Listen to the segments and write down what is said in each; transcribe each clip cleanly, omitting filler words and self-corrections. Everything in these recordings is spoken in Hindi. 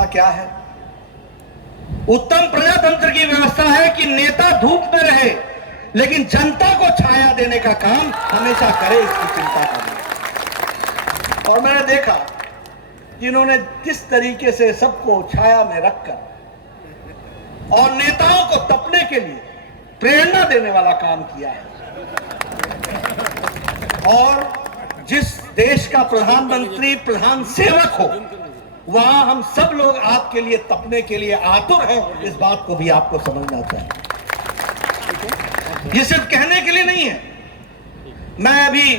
व्यवस्था क्या है? उत्तम प्रजातंत्र की व्यवस्था है कि नेता धूप में रहे लेकिन जनता को छाया देने का काम हमेशा करे, इसकी चिंता करें। और मैंने देखा कि इन्होंने किस तरीके से सबको छाया में रखकर और नेताओं को तपने के लिए प्रेरणा देने वाला काम किया है। और जिस देश का प्रधानमंत्री प्रधान सेवक हो, वहां हम सब लोग आपके लिए तपने के लिए आतुर हैं, इस बात को भी आपको समझना चाहिए। ये सिर्फ कहने के लिए नहीं है। मैं अभी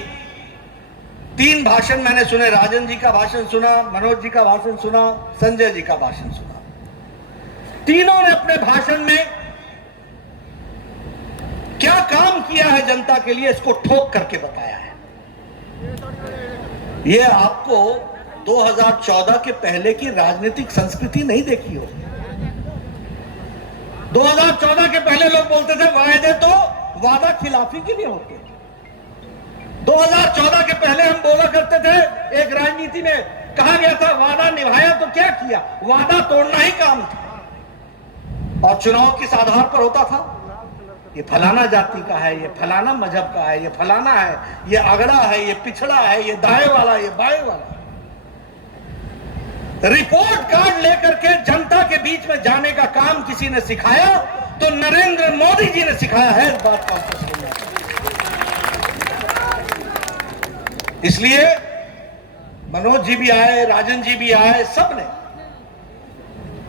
3 भाषण मैंने सुने, राजन जी का भाषण सुना, मनोज जी का भाषण सुना, संजय जी का भाषण सुना। तीनों ने अपने भाषण में क्या काम किया है जनता के लिए, इसको ठोक करके बताया है। ये आपको 2014 के पहले की राजनीतिक संस्कृति नहीं देखी हो। 2014 के पहले लोग बोलते थे वायदे तो वादा खिलाफी के लिए होते। 2014 के पहले हम बोला करते थे, एक राजनीति में कहा गया था वादा निभाया तो क्या किया, वादा तोड़ना ही काम था। और चुनाव किस आधार पर होता था? ये फलाना जाति का है, ये फलाना मजहब का है, ये फलाना है, ये अगड़ा है, ये पिछड़ा है, ये दाएं वाला, ये बाएं वाला। रिपोर्ट कार्ड लेकर के जनता के बीच में जाने का काम किसी ने सिखाया तो नरेंद्र मोदी जी ने सिखाया है। इस बात का समझना चाहिए। इसलिए मनोज जी भी आए, राजन जी भी आए, सबने,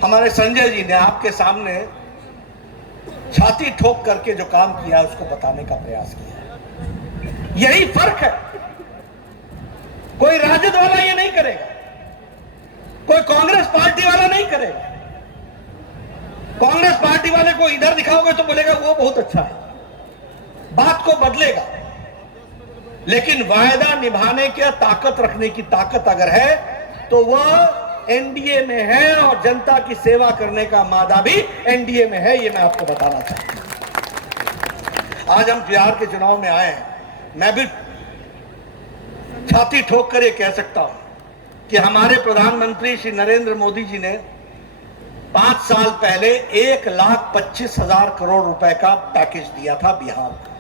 हमारे संजय जी ने आपके सामने छाती ठोक करके जो काम किया उसको बताने का प्रयास किया। यही फर्क है। कोई राजद वाला ये नहीं करेगा, कोई कांग्रेस पार्टी वाला नहीं करेगा। कांग्रेस पार्टी वाले को इधर दिखाओगे तो बोलेगा वो बहुत अच्छा है, बात को बदलेगा। लेकिन वायदा निभाने की ताकत रखने की ताकत अगर है तो वह एनडीए में है और जनता की सेवा करने का मादा भी एनडीए में है। ये मैं आपको बताना चाहता हूं। आज हम बिहार के चुनाव में आए हैं, मैं भी छाती ठोक कर ये कह सकता हूं कि हमारे प्रधानमंत्री श्री नरेंद्र मोदी जी ने 5 साल पहले 1,25,000 करोड़ रुपए का पैकेज दिया था बिहार को।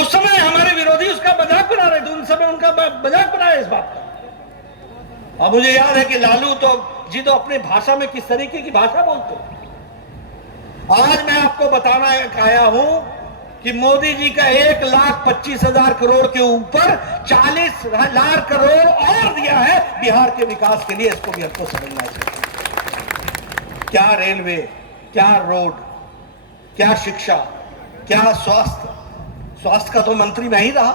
उस समय हमारे विरोधी उसका मजाक बना रहे थे, उन समय उनका मजाक बनाया इस बात का। और मुझे याद है कि लालू तो अपने भाषा में किस तरीके की भाषा बोलते। आज मैं आपको बताना आया हूं कि मोदी जी का 1,25,000 करोड़ के ऊपर 40 लाख करोड़ और दिया है बिहार के विकास के लिए। इसको भी हमको समझना चाहिए। क्या रेलवे, क्या रोड, क्या शिक्षा, क्या स्वास्थ्य का तो मंत्री मैं ही रहा।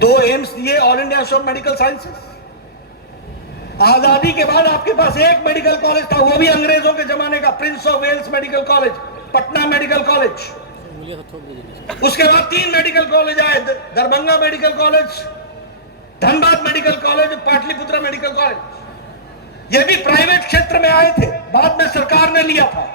2 एम्स दिए, all India institute of medical sciences. आजादी के बाद आपके पास एक मेडिकल कॉलेज था, वो भी अंग्रेजों के जमाने का, prince of Wales medical college, Patna medical college. उसके बाद 3 मेडिकल कॉलेज आए, Darbhanga medical college, Dhanbad medical college, Pataliputra medical college. ये भी प्राइवेट क्षेत्र में आए थे, बाद में सरकार ने लिया था।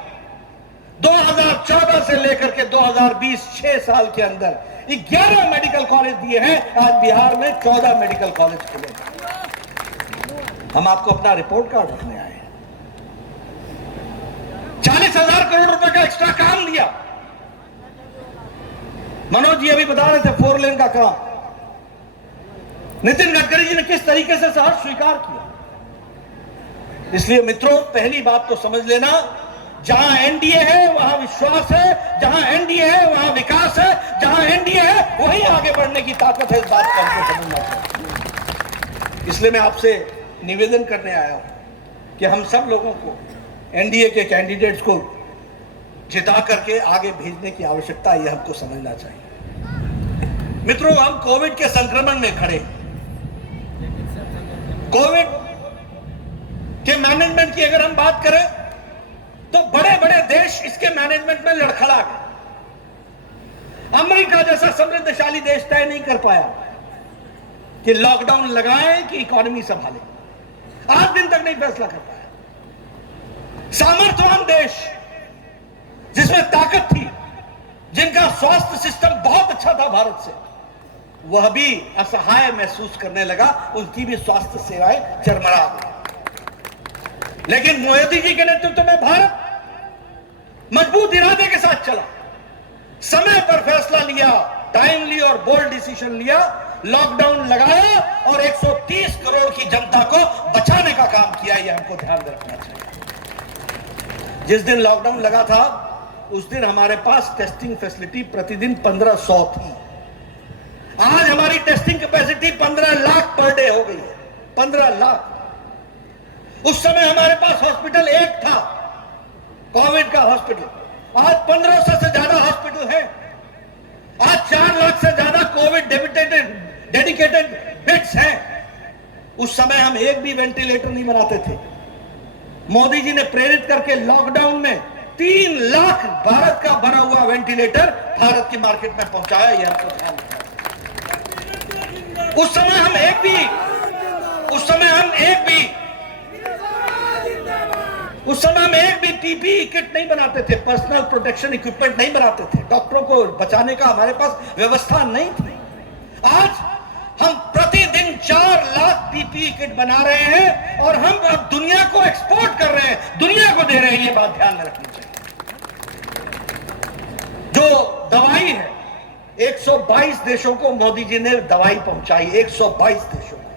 2014 से लेकर के 2020 6 साल के अंदर 11 मेडिकल कॉलेज दिए हैं। आज बिहार में 14 मेडिकल कॉलेज खुले। हम आपको अपना रिपोर्ट कार्ड रखने आए हैं। 40,000 करोड़ रुपए का एक्स्ट्रा काम दिया। मनोज जी अभी बता रहे थे 4 लेन का काम। नितिन गडकरी जी ने किस तरीके से सहर्ष स्वीकार किया। इसलिए मित्रों, पहली बात तो समझ लेना, जहां एनडीए है वहां विश्वास है, जहां एनडीए है वहां विकास है, जहां एनडीए है वहीं आगे बढ़ने की ताकत है। इस बात को हमको समझना चाहिए। इसलिए मैं आपसे निवेदन करने आया हूं कि हम सब लोगों को एनडीए के कैंडिडेट्स को जिता करके आगे भेजने की आवश्यकता है, यह हमको समझना चाहिए। मित्रों, हम कोविड के संक्रमण में खड़े। कोविड के मैनेजमेंट की अगर हम बात करें तो बड़े बड़े देश इसके मैनेजमेंट में लड़खड़ा गए। अमेरिका जैसा समृद्धशाली देश तय नहीं कर पाया कि लॉकडाउन लगाएं कि इकोनॉमी संभाले। आज दिन तक नहीं फैसला कर पाया। सामर्थ्यवान देश जिसमें ताकत थी, जिनका स्वास्थ्य सिस्टम बहुत अच्छा था भारत से, वह भी असहाय महसूस करने लगा। उनकी भी स्वास्थ्य सेवाएं चरमरा गई। लेकिन मोदी जी के नेतृत्व में भारत मजबूत इरादे के साथ चला, समय पर फैसला लिया, टाइमली और बोल्ड डिसीजन लिया, लॉकडाउन लगाया और 130 करोड़ की जनता को बचाने का काम किया। यह हमको ध्यान रखना चाहिए। जिस दिन लॉकडाउन लगा था उस दिन हमारे पास टेस्टिंग फैसिलिटी प्रतिदिन 1500 थी। आज हमारी testing capacity 15 lakh per day हो गई है। 15 लाख। उस समय हमारे पास हॉस्पिटल एक था, कोविड का हॉस्पिटल। आज 1500 से ज्यादा हॉस्पिटल है। आज 4 लाख से ज्यादा कोविड डेडिकेटेड बेड्स हैं। उस समय हम एक भी वेंटिलेटर नहीं बनाते थे। मोदी जी ने प्रेरित करके लॉकडाउन में 3 लाख भारत का बना हुआ वेंटिलेटर भारत की मार्केट में पहुंचाया। यह आपको ध्यान रखना। उस समय हम एक भी पीपीई किट नहीं बनाते थे, पर्सनल प्रोटेक्शन इक्विपमेंट नहीं बनाते थे। डॉक्टरों को बचाने का हमारे पास व्यवस्था नहीं थी। आज हम प्रतिदिन 4 लाख पीपीई किट बना रहे हैं और हम अब दुनिया को एक्सपोर्ट कर रहे हैं, दुनिया को दे रहे हैं। ये बात ध्यान में रखनी चाहिए। जो दवाई है 122 देशों को मोदी जी ने दवाई पहुंचाई, 122 देशों को।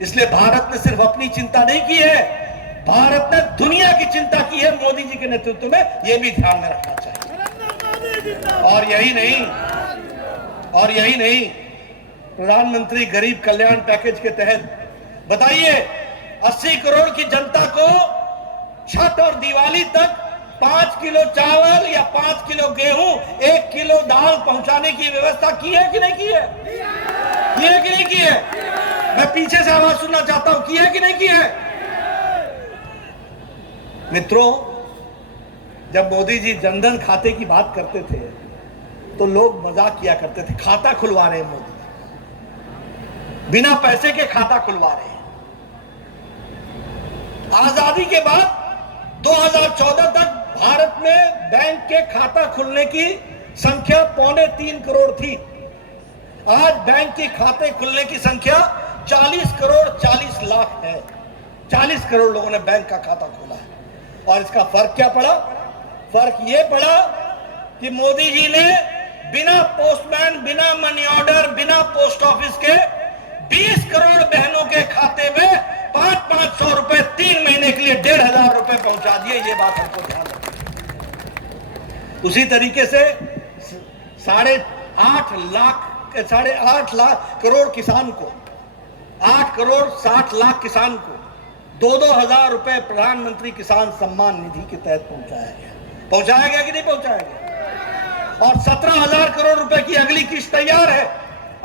इसलिए भारत ने सिर्फ अपनी चिंता नहीं की है, भारत ने दुनिया की चिंता की है मोदी जी के नेतृत्व में। यह भी ध्यान में रखना चाहिए। और यही नहीं, प्रधानमंत्री गरीब कल्याण पैकेज के तहत बताइए 80 करोड़ की जनता को छठ और दिवाली तक 5 किलो चावल या 5 किलो गेहूं, 1 किलो दाल पहुंचाने की व्यवस्था की है कि नहीं की है? की है कि नहीं की है? मैं पीछे से आवाज सुनना चाहता हूं, की है कि नहीं की है? मित्रों, जब मोदी जी जनधन खाते की बात करते थे तो लोग मजाक किया करते थे, खाता खुलवा रहे हैं मोदी, बिना पैसे के खाता खुलवा रहे हैं। आजादी के बाद 2014 तक भारत में बैंक के खाता खुलने की संख्या 2.25 करोड़ थी। आज बैंक के खाते खुलने की संख्या 40 करोड़ 40 लाख है। 40 करोड़ लोगों ने बैंक का खाता खोला है। और इसका फर्क क्या पड़ा? फर्क यह पड़ा कि मोदी जी ने बिना पोस्टमैन, बिना मनी ऑर्डर, बिना पोस्ट ऑफिस के 20 करोड़ बहनों के खाते में 500 रुपए 3 महीने के लिए 1,500 रुपए पहुंचा दिए। ये बात हमको ध्यान रखना। उसी तरीके से 8.5 लाख करोड़ किसान को, 8 करोड़ 60 लाख किसान को 2-2 हजार रुपए प्रधानमंत्री किसान सम्मान निधि के तहत पहुंचाया गया कि नहीं पहुंचाया गया? और 17,000 करोड़ रुपए की अगली किस्त तैयार है।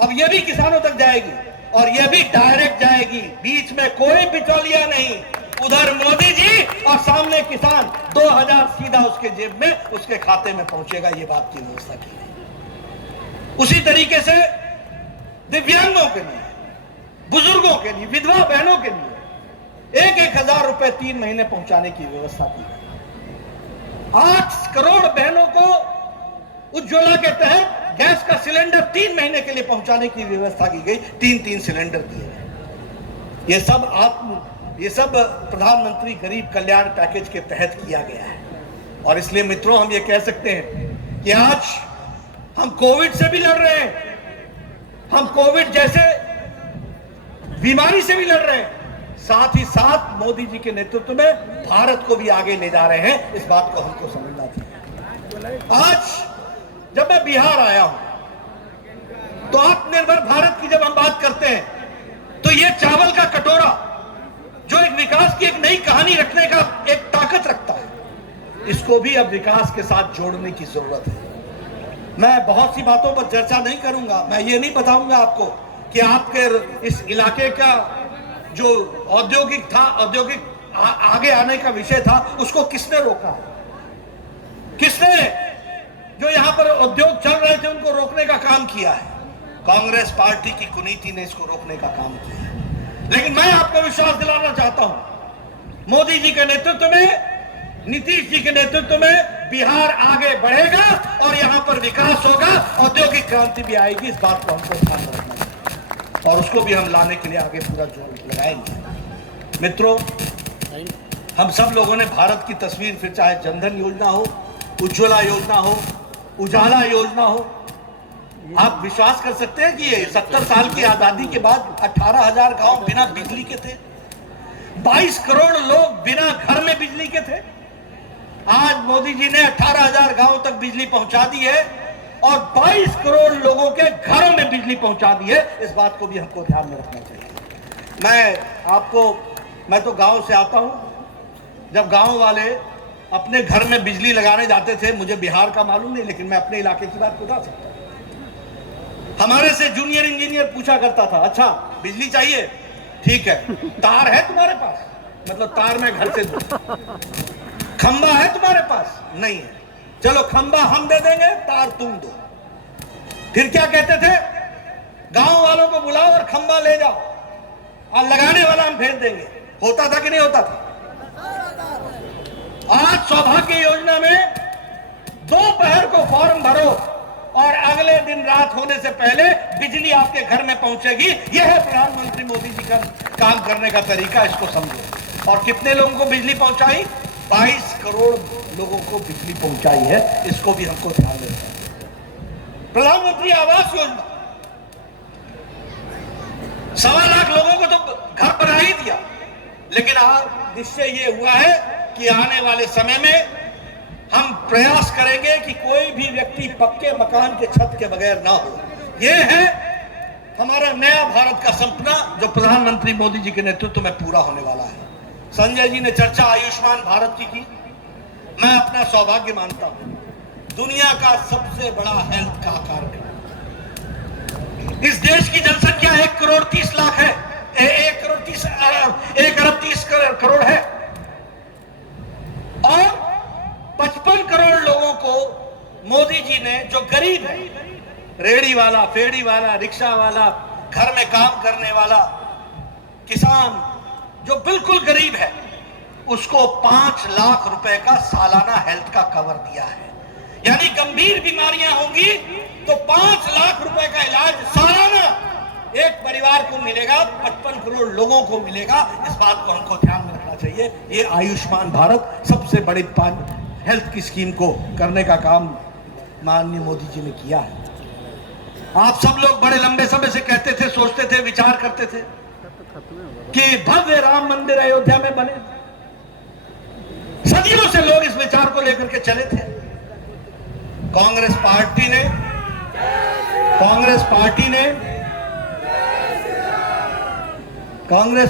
अब यह भी किसानों तक जाएगी और यह भी डायरेक्ट जाएगी, बीच में कोई बिचौलिया नहीं। उधर मोदी जी और सामने किसान, 2,000 सीधा उसके जेब में, उसके खाते में पहुंचेगा। ये बात की व्यवस्था की है। उसी तरीके से दिव्यांगों के लिए, बुजुर्गों के लिए, विधवा बहनों के लिए 1-1 हजार रुपए 3 महीने पहुंचाने की व्यवस्था की गई। 8 करोड़ बहनों को उज्ज्वला के तहत गैस का सिलेंडर 3 महीने के लिए पहुंचाने की व्यवस्था की गई। 3-3 सिलेंडर दिए गए। ये सब प्रधानमंत्री गरीब कल्याण पैकेज के तहत किया गया है। और इसलिए मित्रों, हम ये कह सकते हैं कि आज हम कोविड से भी लड़ रहे हैं, हम कोविड जैसे बीमारी से भी लड़ रहे हैं, साथ ही साथ मोदी जी के नेतृत्व में भारत को भी आगे ले जा रहे हैं। इस बात को हमको समझना चाहिए। आज जब मैं बिहार आया हूं तो आत्मनिर्भर भारत की जब हम बात करते हैं तो ये चावल का कटोरा जो एक विकास की एक नई कहानी रखने का एक ताकत रखता है, इसको भी अब विकास के साथ जोड़ने की जरूरत है। मैं बहुत सी बातों पर चर्चा नहीं करूंगा। मैं ये नहीं बताऊंगा आपको कि आपके इस इलाके का जो औद्योगिक आगे आने का विषय था, उसको किसने रोका है, किसने जो यहां पर उद्योग चल रहे थे उनको रोकने का काम किया है? कांग्रेस पार्टी की कुनीति ने इसको रोकने का काम किया है। लेकिन मैं आपको विश्वास दिलाना चाहता हूं, मोदी जी के नेतृत्व में, नीतीश जी के नेतृत्व में बिहार आगे बढ़ेगा और यहां पर विकास होगा, औद्योगिक क्रांति भी आएगी। इस बात को हमको ध्यान रखना है और उसको भी हम लाने के लिए आगे पूरा जोर लगाएंगे। मित्रों, हम सब लोगों ने भारत की तस्वीर, फिर चाहे जनधन योजना हो, उज्ज्वला योजना हो, उजाला योजना हो, आप विश्वास कर सकते हैं कि ये 70 साल की आजादी के बाद 18,000 गांव बिना बिजली के थे, 22 करोड़ लोग बिना घर में बिजली के थे। आज मोदी जी ने 18,000 गांव तक बिजली पहुंचा दी है और 22 करोड़ लोगों के घरों में बिजली पहुंचा दी है। इस बात को भी हमको ध्यान में रखना चाहिए। मैं तो गांव से आता हूं। जब गांव वाले अपने घर में बिजली लगाने जाते थे, मुझे बिहार का मालूम नहीं, लेकिन मैं अपने इलाके की बात बता सकता हूं। हमारे से जूनियर इंजीनियर पूछा करता था, अच्छा बिजली चाहिए, ठीक है, तार है तुम्हारे पास? मतलब तार मैं घर से दूं। खंबा है तुम्हारे पास? नहीं है, चलो खंबा हम दे देंगे, तार तुम दो। फिर क्या कहते थे, गांव वालों को बुलाओ और खंबा ले जाओ और लगाने वाला हम भेज देंगे। होता था कि नहीं होता था? आज सौभाग्य योजना में दोपहर को फॉर्म भरो और अगले दिन रात होने से पहले बिजली आपके घर में पहुंचेगी। यह है प्रधानमंत्री मोदी जी का काम करने का तरीका, इसको समझो। और कितने लोगों को बिजली पहुंचाई? 22 करोड़ लोगों को बिजली पहुंचाई है। इसको भी हमको ध्यान देना है। प्रधानमंत्री आवास योजना 1.25 लाख लोगों को तो घर बना ही दिया, लेकिन आज निश्चय ये हुआ है कि आने वाले समय में हम प्रयास करेंगे कि कोई भी व्यक्ति पक्के मकान के छत के बगैर ना हो। यह है हमारा नया भारत का सपना, जो प्रधानमंत्री मोदी जी के नेतृत्व में पूरा होने वाला है। संजय जी ने चर्चा आयुष्मान भारत की। मैं अपना सौभाग्य मानता हूं, दुनिया का सबसे बड़ा हेल्थ का कार्यक्रम। इस देश की जनसंख्या 1 करोड़ 30 लाख है, 1 अरब 30 करोड़ है और 55 करोड़ लोगों को मोदी जी ने, जो गरीब है, रेड़ी वाला, फेड़ी वाला, रिक्शा वाला, घर में काम करने वाला, किसान, जो बिल्कुल गरीब है, उसको 5 लाख रुपए का सालाना हेल्थ का कवर दिया है। यानी गंभीर बीमारियां होंगी तो 5 लाख रुपए का इलाज सालाना एक परिवार को मिलेगा, 55 करोड़ लोगों को मिलेगा। इस बात को हमको ध्यान में रखना चाहिए। ये आयुष्मान भारत सबसे बड़ी हेल्थ की स्कीम को करने का काम माननीय मोदी जी ने किया है। आप सब लोग बड़े लंबे समय से कहते थे, सोचते थे, विचार करते थे कि भव्य राम मंदिर अयोध्या में बने। सदियों से लोग इस विचार को लेकर के चले थे। कांग्रेस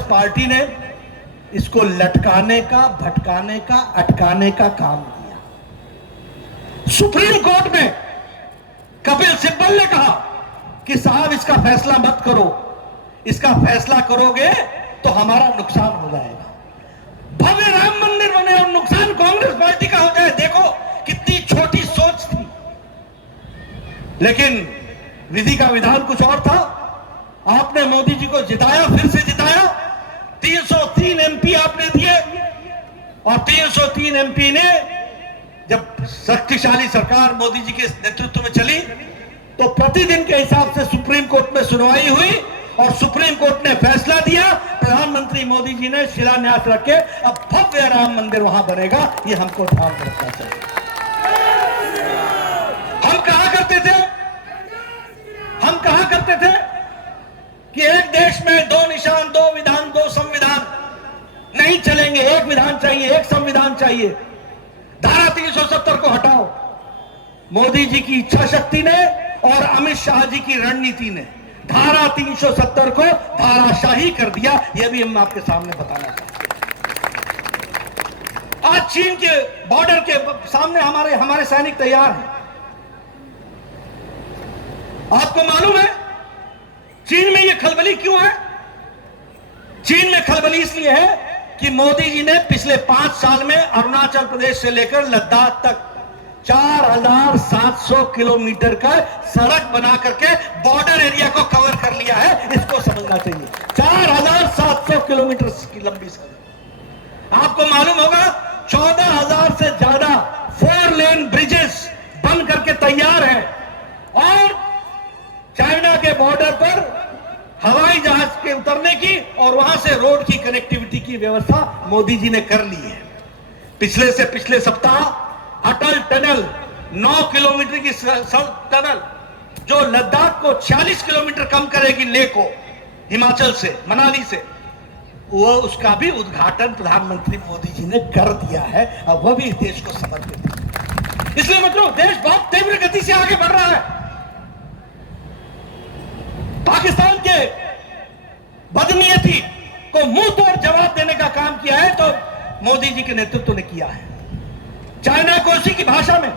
पार्टी ने इसको लटकाने का, भटकाने का, अटकाने का काम किया। सुप्रीम कोर्ट में कपिल सिब्बल ने कहा कि साहब इसका फैसला मत करो, इसका फैसला करोगे तो हमारा नुकसान हो जाएगा। भव्य राम मंदिर बने और नुकसान कांग्रेस पार्टी का हो जाए, देखो कितनी छोटी सोच थी। लेकिन विधि का विधान कुछ और था। आपने मोदी जी को जिताया, फिर से जिताया, 303 एमपी आपने दिए और 303 एमपी ने जब शक्तिशाली सरकार मोदी जी के नेतृत्व में चली तो प्रतिदिन के हिसाब से सुप्रीम कोर्ट में सुनवाई हुई और सुप्रीम कोर्ट ने फैसला दिया। प्रधानमंत्री मोदी जी ने शिलान्यास रखे, अब भव्य राम मंदिर वहां बनेगा। ये हमको ध्यान रखना चाहिए। हम कहा करते थे कि एक देश में 2 निशान, 2 विधान, 2 संविधान नहीं चलेंगे, एक विधान चाहिए, एक संविधान चाहिए। धारा 370 को हटाओ। मोदी जी की इच्छा शक्ति ने और अमित शाह जी की रणनीति ने धारा 370 को धाराशाही कर दिया। यह भी हम आपके सामने बताना चाहते हैं। आज चीन के बॉर्डर के सामने हमारे सैनिक तैयार हैं। आपको मालूम है चीन में यह खलबली क्यों है? चीन में खलबली इसलिए है कि मोदी जी ने पिछले 5 साल में अरुणाचल प्रदेश से लेकर लद्दाख तक 4700 किलोमीटर का सड़क बना करके बॉर्डर एरिया को कवर कर लिया है। इसको समझना चाहिए। 4700 किलोमीटर की लंबी सड़क। आपको मालूम होगा 14,000 से ज्यादा 4 लेन ब्रिजेस बन करके तैयार हैं और चाइना के बॉर्डर पर हवाई जहाज के उतरने की और वहां से रोड की कनेक्टिविटी की व्यवस्था मोदी जी ने कर ली है। पिछले से पिछले सप्ताह अटल टनल 9 किलोमीटर की टनल जो लद्दाख को 46 किलोमीटर कम करेगी, लेह को हिमाचल से, मनाली से, वो उसका भी उद्घाटन प्रधानमंत्री मोदी जी ने कर दिया है। अब वह भी देश को समर्पित है। इसलिए मतलब देश बहुत तीव्र गति से आगे बढ़ रहा है। पाकिस्तान के बदनीयती को मुंह तोड़ जवाब देने का काम किया है तो मोदी जी के नेतृत्व ने किया है, चाइना को उसी की भाषा में।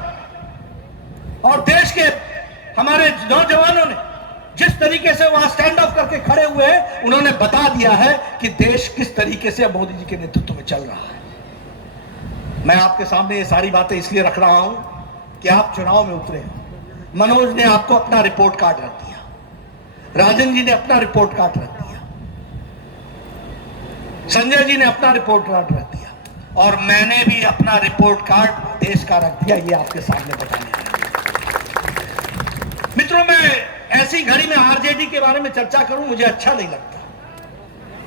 और देश के हमारे नौजवानों ने जिस तरीके से वहां स्टैंड अप करके खड़े हुए हैं, उन्होंने बता दिया है कि देश किस तरीके से मोदी जी के नेतृत्व में चल रहा है। मैं आपके सामने ये सारी बातें इसलिए रख रहा हूं कि आप चुनाव में उतरे। मनोज ने आपको अपना रिपोर्ट कार्ड रख दिया, राजन जी ने अपना रिपोर्ट कार्ड रख दिया, संजय जी ने अपना रिपोर्ट कार्ड रख दिया, और मैंने भी अपना रिपोर्ट कार्ड देश का रख दिया। ये आपके सामने बताने आया। मित्रों, मैं ऐसी घड़ी में आरजेडी के बारे में चर्चा करूं मुझे अच्छा नहीं लगता,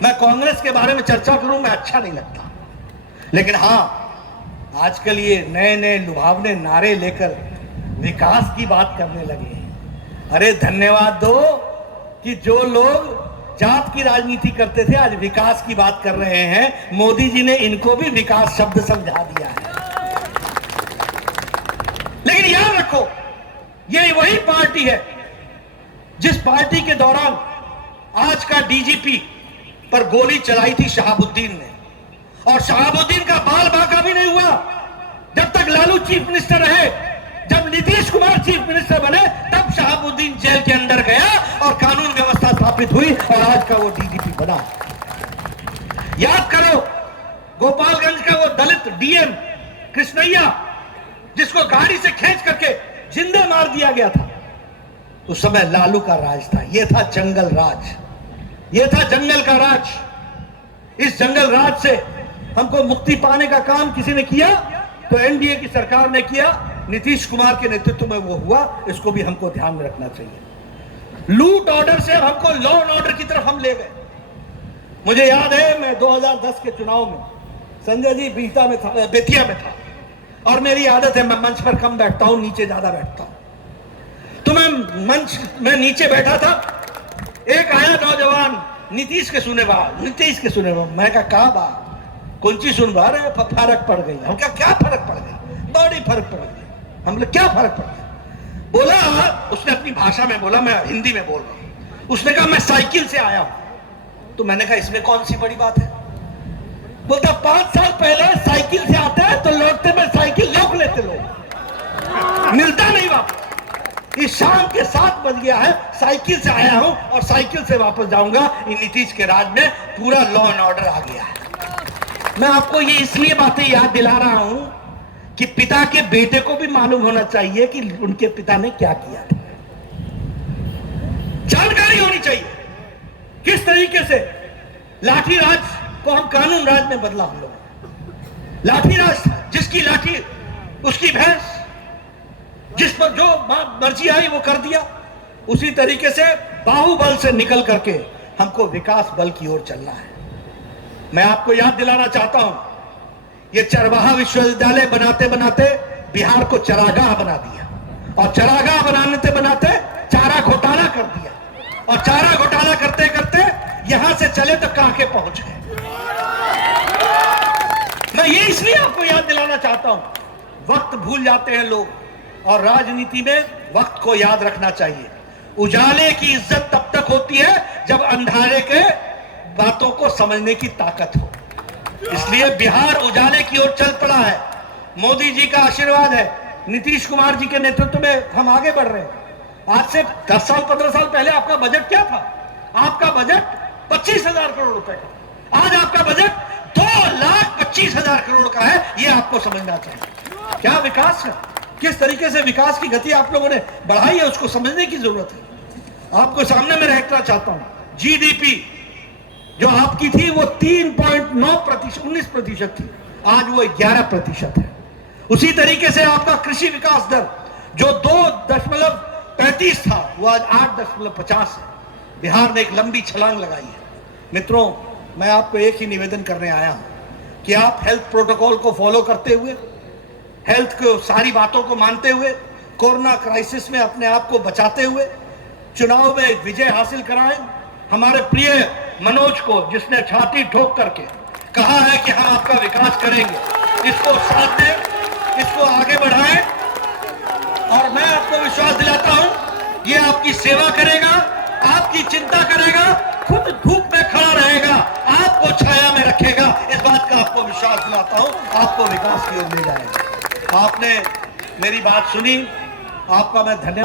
मैं कांग्रेस के बारे में चर्चा करूं मैं अच्छा नहीं लगता, लेकिन हां, आजकल ये नए नए लुभावने नारे लेकर विकास की बात करने लगे हैं। अरे धन्यवाद दो कि जो लोग जात की राजनीति करते थे आज विकास की बात कर रहे हैं। मोदी जी ने इनको भी विकास शब्द समझा दिया है। लेकिन याद रखो, ये वही पार्टी है जिस पार्टी के दौरान आज का डीजीपी पर गोली चलाई थी शहाबुद्दीन ने, और शहाबुद्दीन का बाल बांका भी नहीं हुआ जब तक लालू चीफ मिनिस्टर रहे। जब नीतीश कुमार चीफ मिनिस्टर बने तब शहाबुद्दीन जेल के अंदर गया और कानून व्यवस्था स्थापित हुई और आज का वो डीजीपी बना। याद करो, गोपालगंज का वो दलित डीएम कृष्णैया जिसको गाड़ी से खींच करके जिंदे मार दिया गया था, उस समय लालू का राज था। यह था जंगल राज, यह था जंगल का राज। इस जंगल राज से हमको मुक्ति पाने का काम किसी ने किया तो एनडीए की सरकार ने किया, नीतीश कुमार के नेतृत्व में वो हुआ। इसको भी हमको ध्यान में रखना चाहिए। लूट ऑर्डर से हमको लॉ एंड ऑर्डर की तरफ हम ले गए। मुझे याद है, मैं 2010 के चुनाव में संजय जी बेतिया में था, और मेरी आदत है मैं मंच पर कम बैठता हूं, नीचे ज्यादा बैठता हूं। तो मैं मंच में नीचे बैठा था, एक आया नौजवान, नीतीश के सुने बा, नीतीश के सुने बा। मैं कहा बा कौन चीज सुन बा रहे, फर्क पड़ गई। हम क्या फर्क पड़ गई? बड़ी फर्क पड़ गई। हम लोग क्या फर्क पड़ गया? बोला, उसने अपनी भाषा में बोला, मैं हिंदी में बोल रहा हूं। उसने कहा मैं साइकिल से आया हूं। तो मैंने कहा इसमें कौन सी बड़ी बात है? बोलता 5 साल पहले साइकिल से आते हैं तो लौटते में साइकिल रोक लेते लोग, मिलता नहीं वापस। इस शाम के 7 बज गया है, साइकिल से आया हूं और साइकिल से वापस जाऊंगा। इन नीतीश के राज में पूरा लॉ एंड ऑर्डर आ गया है। मैं आपको ये इसलिए बातें याद दिला रहा हूं कि पिता के बेटे को भी मालूम होना चाहिए कि उनके पिता ने क्या किया था। जानकारी होनी चाहिए किस तरीके से लाठी राज को हम कानून राज में बदला। हम लोग लाठी राज, जिसकी लाठी उसकी भैंस, जिस पर जो मर्जी आई वो कर दिया। उसी तरीके से बाहुबल से निकल करके हमको विकास बल की ओर चलना है। मैं आपको याद दिलाना चाहता हूं, ये चरवाहा विश्वविद्यालय बनाते बनाते बिहार को चरागाह बना दिया, और चरागाह बनाते बनाते चारा घोटाला कर दिया, और चारा घोटाला करते करते यहां से चले तो कांके पहुंच गए। मैं ये इसलिए आपको याद दिलाना चाहता हूं, वक्त भूल जाते हैं लोग, और राजनीति में वक्त को याद रखना चाहिए। उजाले की इज्जत तब तक होती है जब अंधारे के बातों को समझने की ताकत हो। इसलिए बिहार उजाले की ओर चल पड़ा है। मोदी जी का आशीर्वाद है, नीतीश कुमार जी के नेतृत्व में हम आगे बढ़ रहे हैं। आज से 10 साल 15 साल पहले आपका बजट क्या था? आपका बजट 25,000 करोड़ रुपए का। आज आपका बजट 2,25,000 करोड़ का है। यह आपको समझना चाहिए। क्या विकास है, किस तरीके से विकास की गति आप लोगों ने बढ़ाई है, उसको समझने की जरूरत है। आपको सामने में रखना चाहता हूं, जीडीपी जो आपकी थी वो 19% थी, आज वो 11% है। उसी तरीके से आपका कृषि विकास दर जो 2.35 था वो आज 8.50 है। बिहार ने एक लंबी छलांग लगाई है। मित्रों, मैं आपको एक ही निवेदन करने आया हूं कि आप हेल्थ प्रोटोकॉल को फॉलो करते हुए, हेल्थ को सारी बातों को मानते हुए, कोरोना क्राइसिस में अपने आप को बचाते हुए चुनाव में विजय हासिल कराएं। हमारे प्रिय मनोज को, जिसने छाती ठोक करके कहा है कि हम आपका विकास करेंगे, इसको साथ दें, इसको आगे बढ़ाएं। और मैं आपको विश्वास दिलाता हूं, ये आपकी सेवा करेगा, आपकी चिंता करेगा, खुद धूप में खड़ा रहेगा, आपको छाया में रखेगा। इस बात का आपको विश्वास दिलाता हूं, आपको विकास की ओर ले जाएगा। आपने मेरी बात सुनी, आपका मैं धन्यवाद